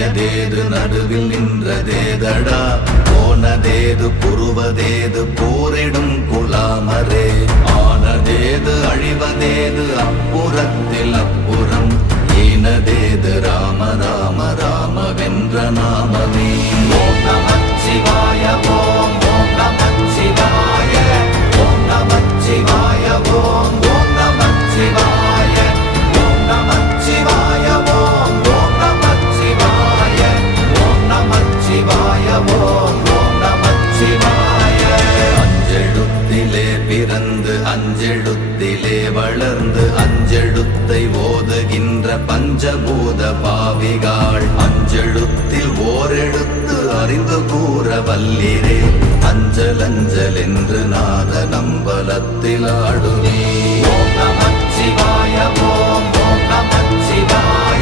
மெய்யதேது நடுவில் நின்றதேதடா போனதேது புருவதேது போரிடும் குலாமரே ஆனதேது அழிவதேது அப்புறத்தில் அப்புறம் ஈனதேது ராம ராம ராம வென்ற நாமமே ஓம் நமச்சிவாய ஓம் ஓம் நமச்சிவாய ஓம் நமச்சிவாய ஓம் ஓம் நமச்சிவாய ஓம் நமச்சிவாய ஓம் ஓம் நமச்சிவாய ஓம் நமச்சிவாய ஓம் ஓம் நமச்சிவாய அஞ்செழுத்திலே பிறந்து அஞ்செழுத்திலே வளர்ந்து அஞ்செழுத்தை ஓதுகின்ற பஞ்சபூத பாவிகாள் அஞ்செழுத்தில் ஓரெழுத்து அறிந்து கூற வல்லிரே அஞ்சல் அஞ்சல் என்று நாத நம்பலத்தில் ஆடுவே ஓம் நமச்சிவாய ஓம் ஓம் நமச்சிவாய